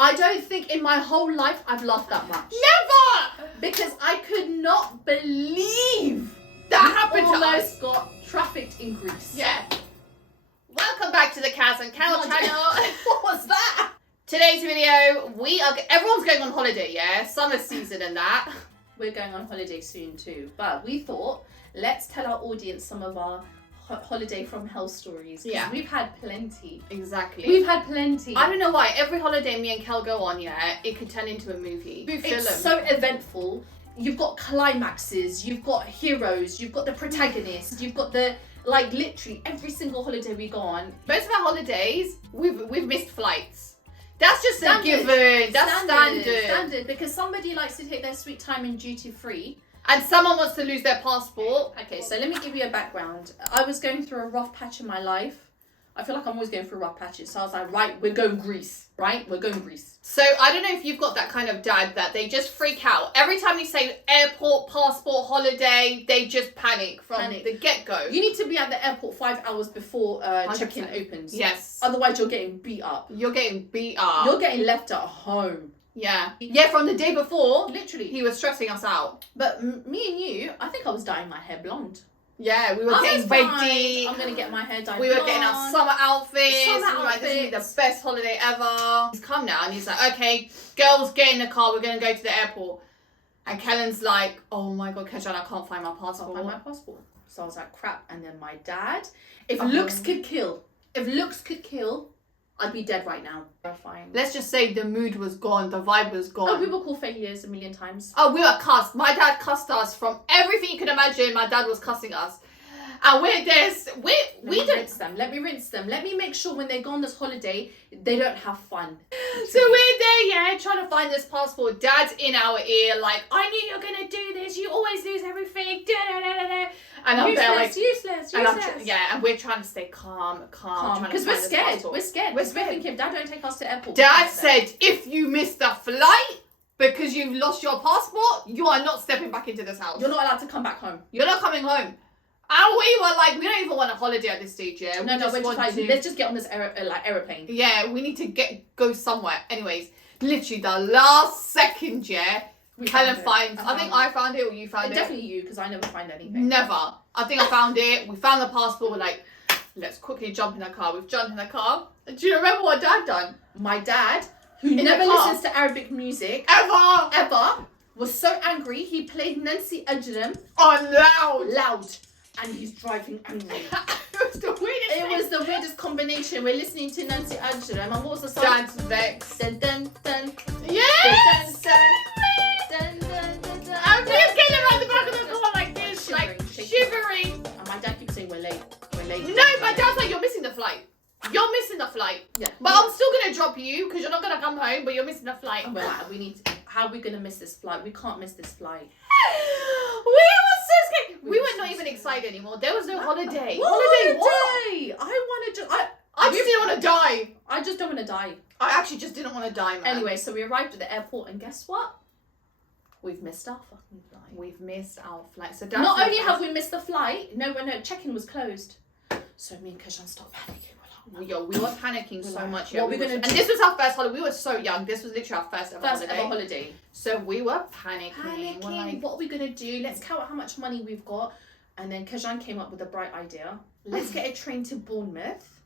I don't think in my whole life I've laughed that much. Never! Because I could not believe That happened to us. almost got trafficked in Greece. Yeah. Welcome back to the Kaz and Cal channel. What was that? Today's video, everyone's going on holiday, yeah? Summer season and that. We're going on holiday soon too. But we thought, let's tell our audience some of our holiday from hell stories. Yeah. We've had plenty. Exactly. We've had plenty. I don't know why. Every holiday me and Kel go on, yeah, it could turn into a movie. It's so eventful. You've got climaxes, you've got heroes, you've got the protagonists, you've got the, like, literally every single holiday we go on. Most of our holidays, we've missed flights. That's just a Standard. given. That's standard. Standard, because somebody likes to take their sweet time in duty free. And someone wants to lose their passport. Okay, so let me give you a background. I was going through a rough patch in my life. I feel like I'm always going through rough patches. So I was like, right, we're going Greece. Right? We're going Greece. So I don't know if you've got that kind of dad that they just freak out. Every time you say airport, passport, holiday, they just panic from the get-go. You need to be at the airport 5 hours before check-in opens. Yes. Otherwise, you're getting beat up. You're getting beat up. You're getting left at home. Yeah. Yeah, from the day before, Literally. he was stressing us out. But me and you, I think I was dyeing my hair blonde. Yeah, we were getting ready. I'm going to get my hair dyed We were getting our summer outfits. We were like, this is the best holiday ever. He's come now and he's like, okay, girls, get in the car. We're going to go to the airport. And Kellen's like, oh my God, Kejan, I can't find my passport. So I was like, crap. And then my dad, if looks could kill, I'd be dead right now. Fine. Let's just say the mood was gone. The vibe was gone. Oh, we were called failures a million times. Oh, we were cussed. My dad cussed us from everything you could imagine. My dad was cussing us. And we don't... Let me rinse them. Let me make sure when they go on this holiday, they don't have fun. So we're there, yeah, trying to find this passport. Dad's in our ear, like, I knew you were going to do this. You always lose everything. And I'm there like... Useless. And we're trying to stay calm. Because we're scared. We're scared. We're thinking, Dad, don't take us to airport. Dad said, if you miss the flight because you've lost your passport, you are not stepping back into this house. You're not allowed to come back home. You're not coming home. And we were like, we don't even want a holiday at this stage, yeah? We're just like, let's just get on this aeroplane. Yeah, we need to go somewhere. Anyways, literally the last second, yeah, Helen finds, I think I found it or you found it. Definitely you, because I never find anything. Never. I think I found it. We found the passport. We're like, let's quickly jump in the car. We've jumped in the car. Do you remember what Dad done? My dad, who never listens to Arabic music ever, was so angry he played Nancy Ajram on loud, and he's driving angry. It was the weirdest combination. We're listening to Nancy Ajram, and what was the song? Dad's vexed. Dun dun dun. Yes. Dun dun dun dun dun. I'm just getting around the back of the car like this, like shivering. And my dad keeps saying we're late. No, my dad's like, you're missing the flight. You're missing the flight. Yeah. But I'm still gonna drop you because you're not gonna come home. But you're missing the flight. And we're like, how are we gonna miss this flight? We can't miss this flight. We were so scared. We were not even excited anymore. There was no holiday. Holiday? What? I just didn't want to die. I just don't want to die. I actually just didn't want to die, man. Anyway, so we arrived at the airport, and guess what? We've missed our fucking flight. We've missed our flight. So not only have we missed the flight, no, check-in was closed. So me and Kejan stopped panicking. We were panicking so much. Yeah, what we're gonna do? And this was our first holiday. We were so young. This was literally our first ever holiday. So we were panicking. We're like, what are we gonna do? Let's count how much money we've got. And then Kejan came up with a bright idea. Let's get a train to Bournemouth.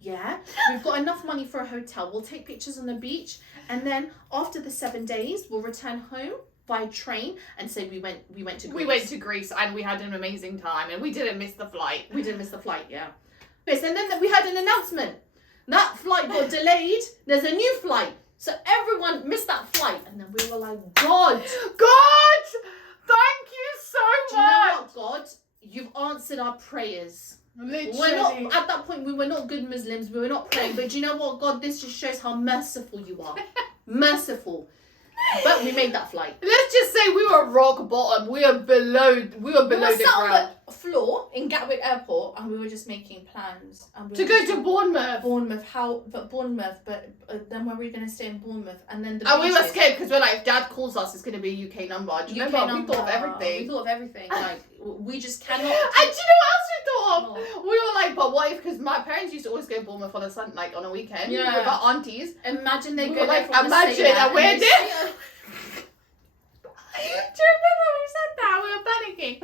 Yeah, we've got enough money for a hotel. We'll take pictures on the beach, and then after the 7 days, we'll return home by train and say we went to Greece. We went to Greece and we had an amazing time, and we didn't miss the flight. Yeah. Yes, and then we had an announcement. That flight got delayed. There's a new flight. So everyone missed that flight. And then we were like, God, thank you so much. Do you know what, God? You've answered our prayers. Literally. We're not, at that point, we were not good Muslims. We were not praying. But do you know what, God? This just shows how merciful you are. Merciful. But we made that flight. Let's just say we were rock bottom. We were below the ground. On the floor in Gatwick Airport, and we were just making plans. And to go to Bournemouth. But then where were we going to stay in Bournemouth? And then we were scared because we're like, if Dad calls us, it's going to be a UK number. Do you remember? We thought of everything. Like, we just cannot. And do you know what else we thought off. We were like, but what if? Because my parents used to always go to Bournemouth on on a weekend with our aunties. Imagine they We go were there like, from imagine the that we're there. there. Do you remember we said that? We were panicking.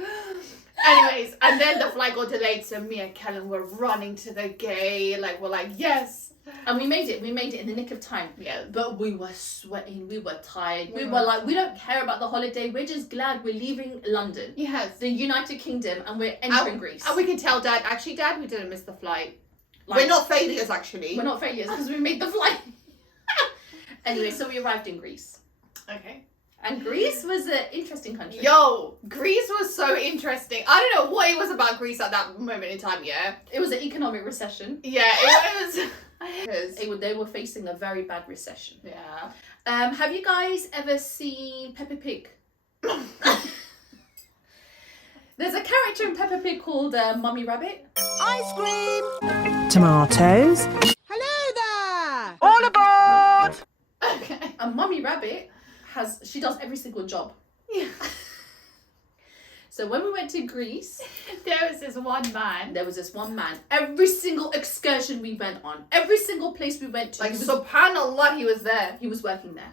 Anyways, and then the flight got delayed, so me and Kellen were running to the gate. Like, we're like, yes. And we made it in the nick of time. Yeah. But we were sweating, we were tired. We We were were like, we don't care about the holiday. We're just glad we're leaving London, Yes. the United Kingdom, and we're entering Greece. And we can tell Dad, actually, Dad, we didn't miss the flight. Like, we're not failures, actually. We're not failures because we made the flight. Anyway, so we arrived in Greece. Okay. And Greece was an interesting country. Yo, Greece was so interesting. I don't know what it was about Greece at that moment in time, yeah? It was an economic recession. Yeah, it was. They were facing a very bad recession. Yeah. Have you guys ever seen Peppa Pig? There's a character in Peppa Pig called Mummy Rabbit. Ice cream! Tomatoes. Hello there! All aboard! Okay. And Mummy Rabbit she does every single job. Yeah. So when we went to Greece, There was this one man. there was this one man. Every single excursion we went on, every single place we went to, Like, subhanallah, he was there. he was working there.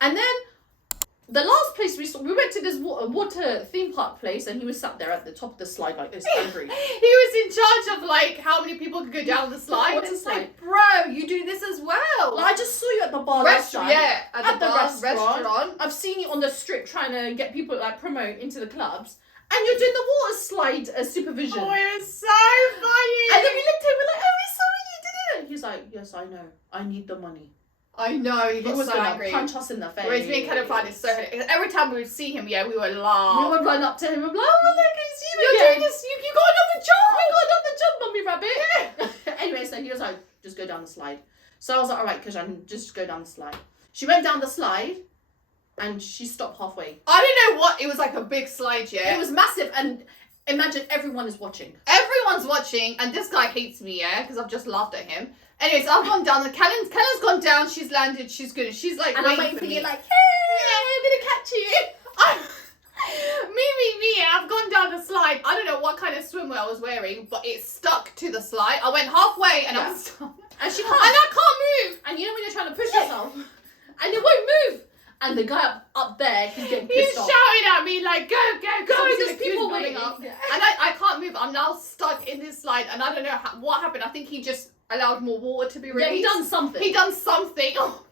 And then the last place we saw, we went to this water theme park place, and he was sat there at the top of the slide like this, angry. He was in charge of, like, how many people could go down the slide. What's It's the slide? like, bro, you do this as well. Like, I just saw you at the bar last time. Yeah, At the bar, restaurant. I've seen you on the strip trying to get people like promote into the clubs, and you're doing the water slide supervision. Oh, it was so funny. And then we looked at him, we're like, oh, we saw you did it. He's like, yes, I know. I need the money. I know, he He got was so gonna angry. punch us in the face. Whereas me and Kenneth found it so funny. Every time we would see him, yeah, we would laugh. We would run up to him and be like, oh, look, it's you You're again. doing this, you got another job. We got another job, Mummy Rabbit. Anyway, so he was like, just go down the slide. So I was like, all right, Kajan, just go down the slide. She went down the slide and she stopped halfway. I don't know what, it was like a big slide, yeah. It was massive, and imagine everyone is watching. Everyone's watching, and this guy hates me, yeah, because I've just laughed at him. Anyways, I've gone down. Kellen's gone down. She's landed. She's good. She's like, And I'm waiting for you, like, hey, I'm gonna catch you. Me. I've gone down the slide. I don't know what kind of swimwear I was wearing, but it stuck to the slide. I went halfway, and I was stuck. And she And can't. I can't move. And you know when you're trying to push yourself, and it won't move. And the guy up there, he's getting He's pissed off. shouting at me like, go. There's There's people building waiting. up. Yeah. And I can't move. I'm now stuck in this slide, and I don't know what happened. I think he just allowed more water to be released. Yeah, he done something. He done something. Oh.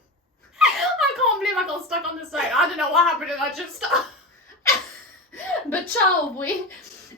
I can't believe I got stuck on the slide. I don't know what happened, and I just. But ciao, boy.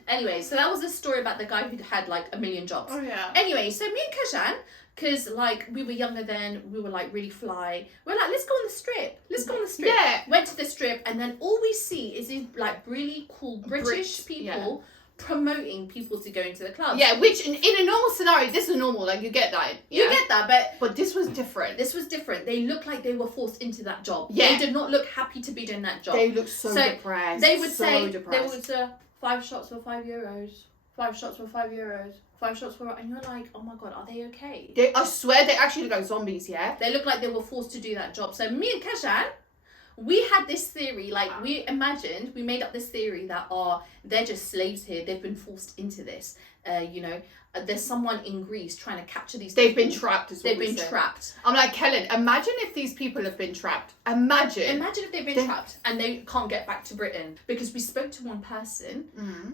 Anyway, so that was a story about the guy who had like 1 million jobs. Oh yeah. Anyway, so me and Kashan, because like we were younger then, we were like really fly. We're like, let's go on the strip. Let's go on the strip. Yeah. Went to the strip, and then all we see is these like really cool British people promoting people to go into the club. Yeah, which in a normal scenario, this is normal. Like you get that. You Yeah? get that, But this was different. this was different. They looked like they were forced into that job. Yeah. They did not look happy to be doing that job. They looked so depressed. They would so say, depressed. they would say, 5 shots for €5. 5 shots for €5. 5 shots for, and you're like, oh my god, are they okay? I swear they actually look like zombies. Yeah. They look like they were forced to do that job. So me and Kashan, we had this theory, like we made up this theory that they're just slaves here. They've been forced into this. There's someone in Greece trying to capture these. They've people. been trapped. They've been trapped. I'm like, Kellen, imagine if these people have been trapped. Imagine if they've been trapped and they can't get back to Britain, because we spoke to one person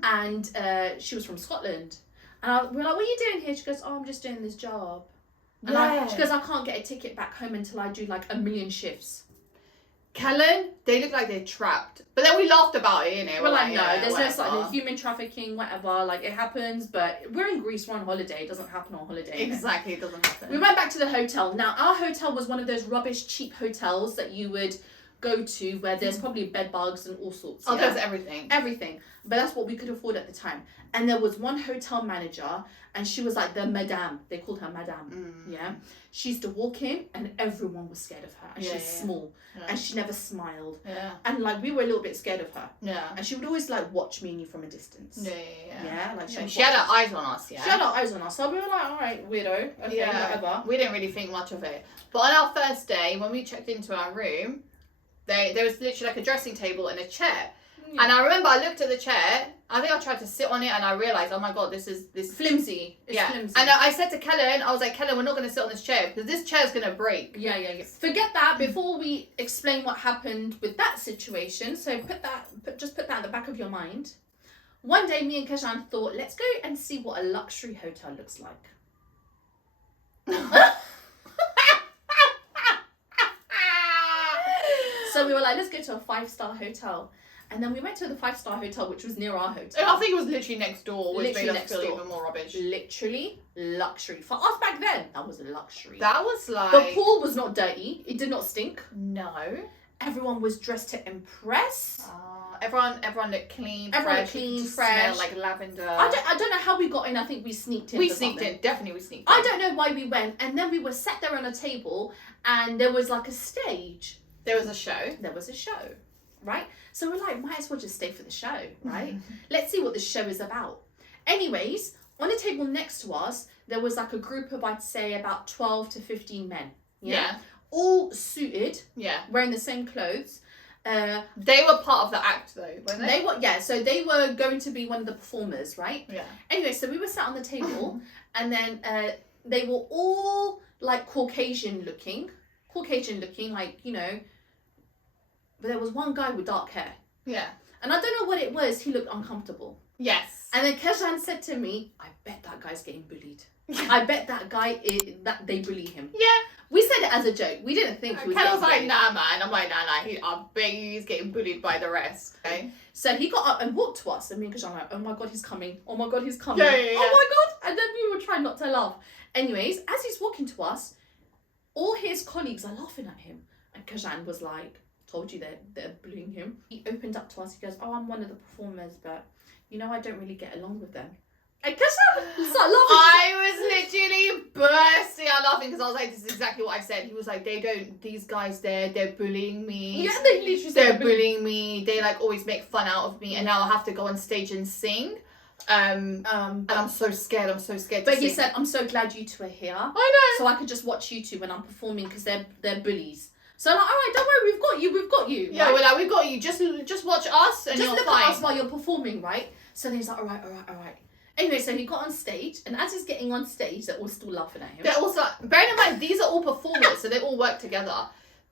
and she was from Scotland, and we're like, what are you doing here? She goes, oh, I'm just doing this job. And she goes, I can't get a ticket back home until I do like 1 million shifts. Kellen, they look like they're trapped. But then we laughed about it, innit? We're like, no, yeah, there's whatever. no human trafficking, whatever. Like, it happens, but we're in Greece, we're on holiday. It doesn't happen on holiday. Exactly, it doesn't happen. We went back to the hotel. Now, our hotel was one of those rubbish, cheap hotels that you would go to where there's probably bed bugs and all sorts. Oh, yeah? there's everything. Everything. But that's what we could afford at the time. And there was one hotel manager, and she was like the madame. They called her madame. Yeah. She used to walk in, and everyone was scared of her. And she's small. Yeah. And she never smiled. Yeah. And like, we were a little bit scared of her. Yeah. And she would always like watch me and you from a distance. Yeah. Like She had her eyes on us, yeah. She had her eyes on us. So we were like, all right, weirdo. Okay, whatever. We didn't really think much of it. But on our first day, when we checked into our room, there was literally like a dressing table and a chair. Yeah. And I remember I looked at the chair. I think I tried to sit on it and I realised, oh my God, this is flimsy. It's yeah. flimsy. And I said to Kellen, I was like, Kellen, we're not going to sit on this chair because this chair's going to break. Yeah. Forget that. Before we explain what happened with that situation, so just put that at the back of your mind. One day, me and Kajan thought, let's go and see what a luxury hotel looks like. So we were like, let's go to a 5-star hotel. And then we went to the 5-star hotel, which was near our hotel. I think it was literally next door, which Literally made us next feel door. even more rubbish. Literally luxury. For us back then, that was a luxury. That was like... The pool was not dirty. It did not stink. No. Everyone was dressed to impress. Everyone looked clean, Everyone fresh. looked clean, It just fresh. smelled like lavender. I don't know how we got in. I think we sneaked in. We for sneaked something. in. Definitely we sneaked in. I don't know why we went. And then we were sat there on a table and there was like a stage. There was a show. There was a show, right? So we're like, might as well just stay for the show, right? Let's see what the show is about. Anyways, on a table next to us, there was like a group of, I'd say, about 12 to 15 men. Yeah. All suited, Yeah. wearing the same clothes. They were part of the act though, weren't they? So they were going to be one of the performers, right? Yeah. Anyway, so we were sat on the table and then they were all like Caucasian looking, like, you know, but there was one guy with dark hair. Yeah. And I don't know what it was, he looked uncomfortable. Yes. And then Kajan said to me, I bet that guy's getting bullied. I bet that guy, that they bully him. Yeah. We said it as a joke. We didn't think he was Ken was like, bullied. nah, man. I'm like, nah. I bet you he's getting bullied by the rest. Okay. So he got up and walked to us, and me and Kajan were like, oh my God, he's coming. Oh my God, he's coming. Yeah. Oh my God. And then we were trying not to laugh. Anyways, as he's walking to us, all his colleagues are laughing at him. And Kajan was like, told you they're bullying him. He opened up to us. He goes, oh, I'm one of the performers, but you know, I don't really get along with them. And Kajan started laughing. I was literally bursting out laughing because I was like, this is exactly what I said. He was like, these guys they're bullying me. Yeah, they literally said They're bullying me. They like always make fun out of me, and now I have to go on stage and sing. And I'm so scared. But he said, I'm so glad you two are here. I know. So I could just watch you two when I'm performing because they're bullies. So I'm like, all right, don't worry, we've got you. Yeah, right? we're like, we've got you. Just watch us, and just you're look fine. at us while you're performing, right? So then he's like, all right. Anyway, so he got on stage, and as he's getting on stage, they're all still laughing at him. They're also, bearing in mind, these are all performers, so they all work together.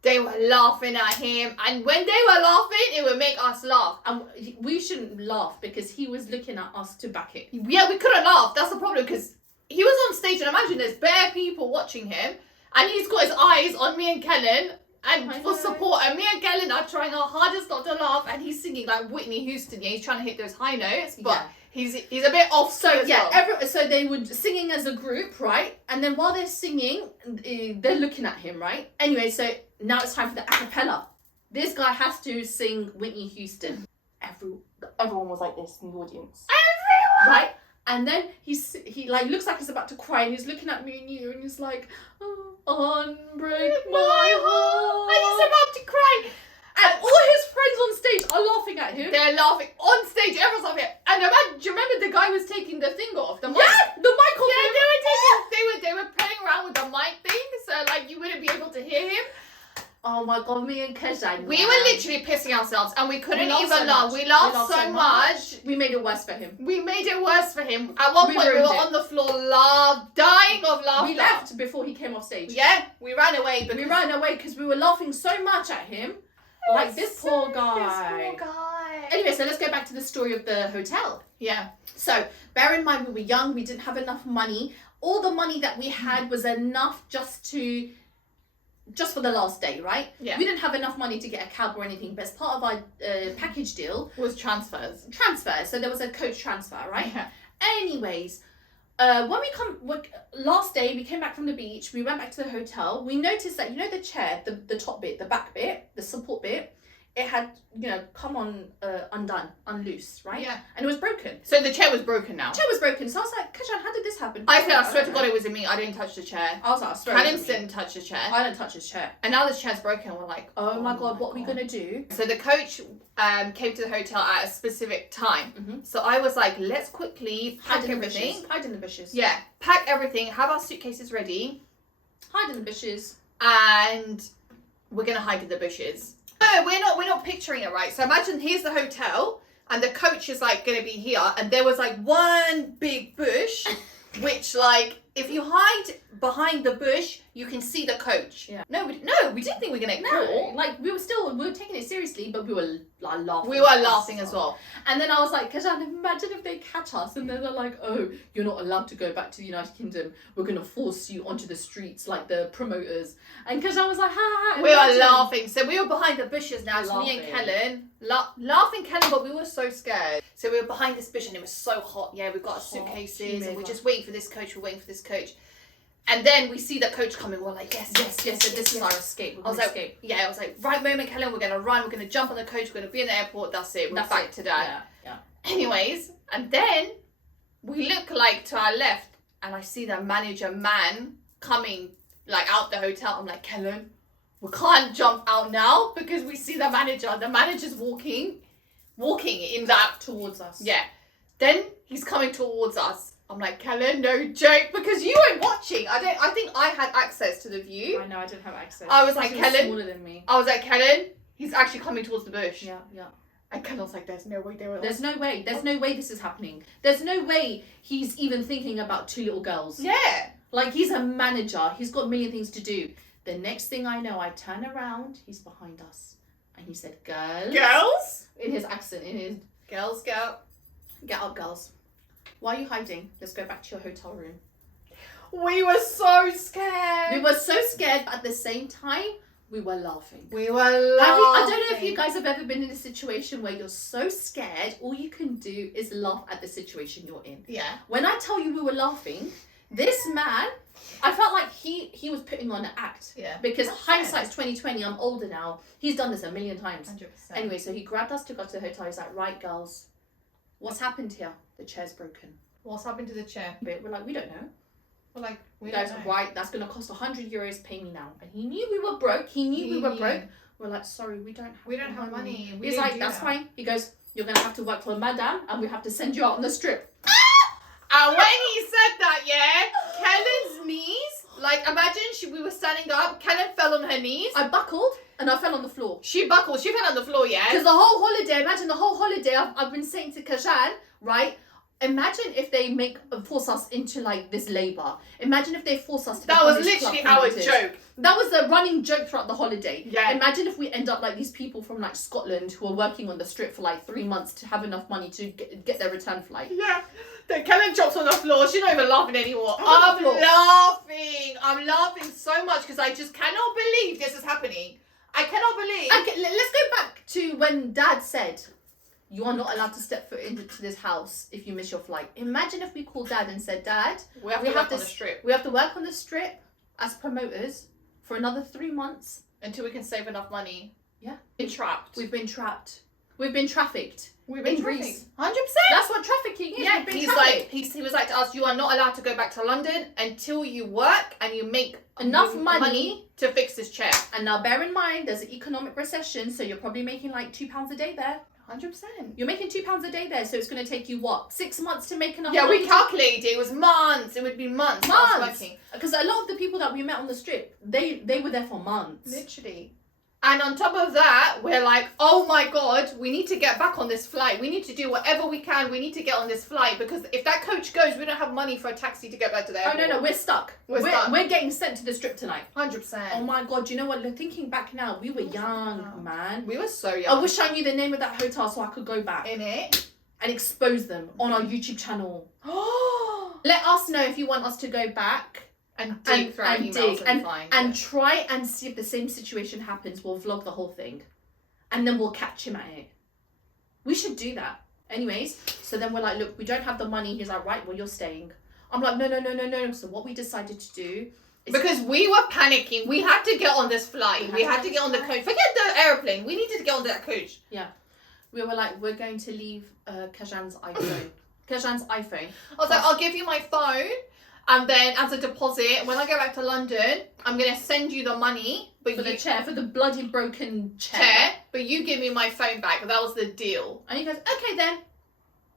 They were laughing at him, and when they were laughing, it would make us laugh. And we shouldn't laugh because he was looking at us to back it. Yeah, we couldn't laugh. That's the problem, because he was on stage, and imagine there's bare people watching him, and he's got his eyes on me and Kellen, and I for know. support, and me and Kellen are trying our hardest not to laugh, and he's singing like Whitney Houston. Yeah, he's trying to hit those high notes, but Yeah. he's a bit off. So as yeah, well. so they were singing as a group, right? And then while they're singing, they're looking at him, right? Anyway, so now it's time for the a cappella. This guy has to sing Whitney Houston. Everyone was like this in the audience. Everyone! Right? And then he like looks like he's about to cry, and he's looking at me and you, and he's like, oh, unbreak my heart. And he's about to cry. And all his friends on stage are laughing at him. They're laughing on stage. Everyone's laughing. And imagine, do you remember the guy was taking the thing off the mic? Yeah, the mic off Yeah, him. they were playing around with the mic thing, so like you wouldn't be able to hear him. Oh my God, me and Kajan. We were literally pissing ourselves, and we couldn't laughed even so laugh. much. We laughed so much. We made it worse for him. We made it worse for him. At one We point, we were ruined it. on the floor, dying of laughter. We left before he came off stage. Yeah, we ran away. Because We ran away because we were laughing so much at him. Like this poor guy. This poor guy. Anyway, so let's go back to the story of the hotel. Yeah. So bear in mind, we were young. We didn't have enough money. All the money that we had was enough just for the last day, right? Yeah. We didn't have enough money to get a cab or anything, but as part of our package deal, Was transfers. so there was a coach transfer, right? Yeah. Anyways, last day we came back from the beach, we went back to the hotel, we noticed that, you know, the chair, the top bit, the back bit, the support bit, it had, you know, come on, unloose, right? Yeah. And it was broken. So the chair was broken now. The chair was broken, so I was like, Kajan, how did this happen? I said, I swear to God, it wasn't me. I didn't touch the chair. I was like, I swear it Callum wasn't me. didn't touch the chair. I didn't touch his chair. And now the chair's broken. We're like, Oh my God, what are we gonna do? So the coach came to the hotel at a specific time. Mhm. So I was like, let's quickly pack Hide in the everything. bushes. Hide in the bushes. Yeah, pack everything, have our suitcases ready, Hide in the bushes. and we're going to hide in the bushes. No, we're not picturing it right. So imagine here's the hotel and the coach is like gonna be here and there was like one big bush which like if you hide behind the bush you can see the coach. Yeah. No, we didn't think we were gonna get caught. Like we were taking it seriously, but we were like laughing. We were laughing as well. And then I was like, Kajan, imagine if they catch us and then they're like, oh, you're not allowed to go back to the United Kingdom. We're gonna force you onto the streets like the promoters. And Kajan was like, ha ha. We were laughing. So we were behind the bushes now. So me and Laughing. Kellen laughing, Kellen, but we were so scared. So we were behind this bush and it was so hot. Yeah, we've got our suitcases and we're just waiting for this coach. We're waiting for this coach. And then we see the coach coming. We're like, yes. This is our escape. We're I was gonna like, escape. yeah, I was like, right moment, Kellen, we're gonna run, we're gonna jump on the coach, we're gonna be in the airport, that's it, we're back to that. Yeah. Anyways, and then we look like to our left and I see the manager man coming like out the hotel. I'm like, Kellen, we can't jump out now because we see the manager. The manager's walking in that Towards us. yeah. Then he's coming towards us. I'm like, Kellen, no joke, because you weren't watching. I think I had access to the view. I know, I didn't have access. I was like, He was Kellen. smaller than me. I was like, Kellen, he's actually coming towards the bush. Yeah. And Kellen was like, there's no way they were. There's no way this is happening. There's no way he's even thinking about two little girls. Yeah. Like, he's a manager. He's got a million things to do. The next thing I know, I turn around, he's behind us. And he said, Girls? In his accent, in his... Girls, go. Get up, girls. Why are you hiding? Let's go back to your hotel room. We were so scared. We were so scared, but at the same time, we were laughing. We were laughing. I don't know if you guys have ever been in a situation where you're so scared, all you can do is laugh at the situation you're in. Yeah. When I tell you we were laughing, this man, I felt like he was putting on an act. Yeah. Because 100%. hindsight's 2020, I'm older now. He's done this a million times. 100%. Anyway, so he grabbed us, took us to the hotel. He's like, right, girls, what's happened here? The chair's broken. What's happened to the chair? But we're like, we don't know. We're like, we Guys, don't know. right, that's going to cost 100 euros, pay me now. And he knew we were broke. He knew we were broke. We're like, sorry, we don't have money. He's like, that's fine. He goes, you're going to have to work for Madame and we have to send you out on the strip. And when he said that, yeah, Kellen's knees, like imagine we were standing up, Kellen fell on her knees. I buckled and I fell on the floor. She buckled, she fell on the floor, yeah. Because the whole holiday, imagine the whole holiday, I've been saying to Kajan, right? Imagine if they force us into like this labour. Imagine if they force us to That become was these literally club our promoters. joke. That was the running joke throughout the holiday. Yeah. Imagine if we end up like these people from like Scotland who are working on the strip for like 3 months to have enough money to get their return flight. Yeah. Then Kellen drops on the floor. She's not even laughing anymore. On the floor. I'm laughing so much because I just cannot believe this is happening. I cannot believe. Okay, let's go back to when Dad said, you are not allowed to step foot into this house if you miss your flight. Imagine if we called Dad and said, Dad, we have to work on the strip. We have to work on the strip as promoters for another 3 months. Until we can save enough money. Yeah. We've been trapped. We've been trapped. We've been trafficked. We've been in trafficked. Greece. 100%. That's what trafficking is. Yeah, We've been he's trafficked. like he was like to us, you are not allowed to go back to London until you work and you make enough money to fix this chair. And now bear in mind, there's an economic recession, so you're probably making like £2 a day there. 100%. You're making £2 a day there, so it's going to take you what, 6 months to make enough Yeah, money? we calculated it was months. It would be months. Months. Because a lot of the people that we met on the strip, they were there for months. Literally. And on top of that, we're like, oh my God, we need to get back on this flight. We need to do whatever we can. We need to get on this flight because if that coach goes, we don't have money for a taxi to get back to the airport. Oh no, we're stuck. We're stuck. We're getting sent to the strip tonight. 100%. Oh my God, you know what? Thinking back now, we were young, man. We were so young. I wish I knew the name of that hotel so I could go back In it. and expose them on our YouTube channel. Let us know if you want us to go back and dig through our emails and find and try and see if the same situation happens. We'll vlog the whole thing and then we'll catch him at it. We should do that. Anyways, so then we're like, look, we don't have the money. He's like, right, well, you're staying. I'm like, no. So what we decided to do is... Because we were panicking. We had to get on this flight. We had to get on the coach. Forget the airplane. We needed to get on that coach. Yeah. We were like, we're going to leave Kajan's iPhone. Kajan's iPhone. I was like, I'll give you my phone. And then as a deposit, when I go back to London, I'm going to send you the money. But For the chair, for the bloody broken chair. But you give me my phone back. That was the deal. And he goes, okay then.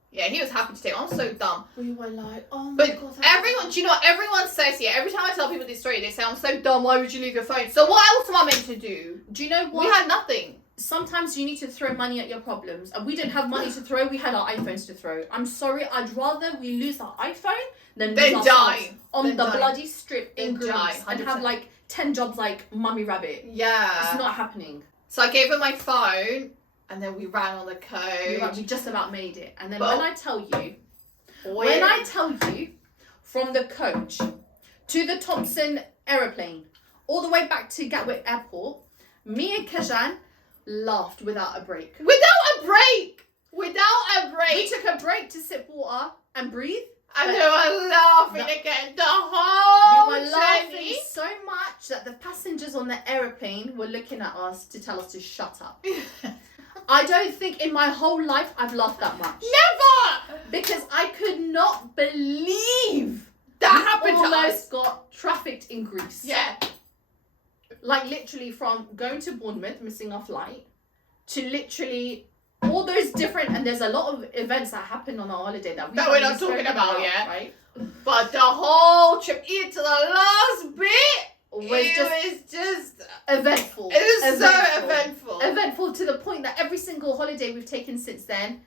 Yeah, he was happy to take it. I'm so dumb. We were like, oh my But God. everyone, do you know what everyone says here? Every time I tell people this story, they say, I'm so dumb. Why would you leave your phone? So what else am I meant to do? Do you know what? We had nothing. sometimes you need to throw money at your problems. And we didn't have money to throw, we had our iPhones to throw. I'm sorry, I'd rather we lose our iPhone than lose ourselves die. on Then the die. bloody strip in Then die, Greece and have 100%. like 10 jobs like Mummy Rabbit. Yeah. It's not happening. So I gave her my phone, and then we ran on the coach. We just about made it. And then But- when I tell you, from the coach to the Thompson aeroplane, all the way back to Gatwick Airport, me and Kajan laughed without a break. Without a break! Without a We break! took a break to sip water and breathe. And but they were laughing again the whole We were laughing journey. so much that the passengers on the aeroplane were looking at us to tell us to shut up. I don't think in my whole life I've laughed that much. Never! Because I could not believe That we happened to us. almost got trafficked in Greece. Yeah. Like literally from going to Bournemouth, missing our flight, to literally all those different, and there's a lot of events that happened on our holiday that That we're not haven't spoken talking about yet. right? But the whole trip, even to the last bit, Was was just eventful. It was so eventful. Eventful to the point that every single holiday we've taken since then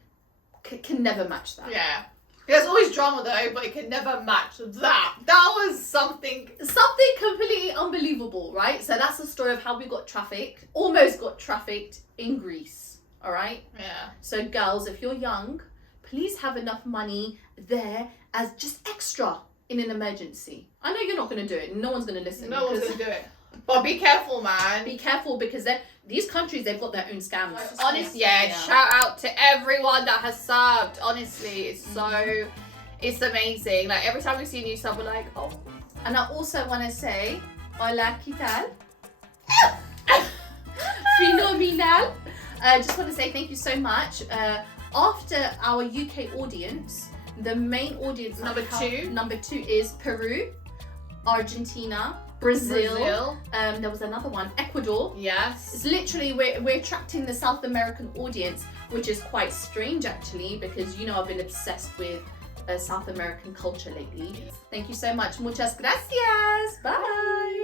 can never match that. Yeah. There's always drama though, but it can never match that. That was something. Something completely unbelievable, right? So that's the story of how we got trafficked, almost got trafficked in Greece, all right? Yeah. So girls, if you're young, please have enough money there as just extra in an emergency. I know you're not going to do it. No one's going to listen. No one's because gonna do it. But be careful, man. Be careful because these countries, they've got their own scams. Honestly, yeah, shout out to everyone that has served. Honestly, it's amazing. Like every time we see a new sub, we're like, oh. And I also want to say, hola, ¿qué tal? Phenomenal. Just want to say thank you so much. After our UK audience, the main audience Number two is Peru, Argentina, Brazil. There was another one, Ecuador. Yes. It's literally we're attracting the South American audience, which is quite strange actually, because I've been obsessed with South American culture lately. Thank you so much. Muchas gracias. Bye.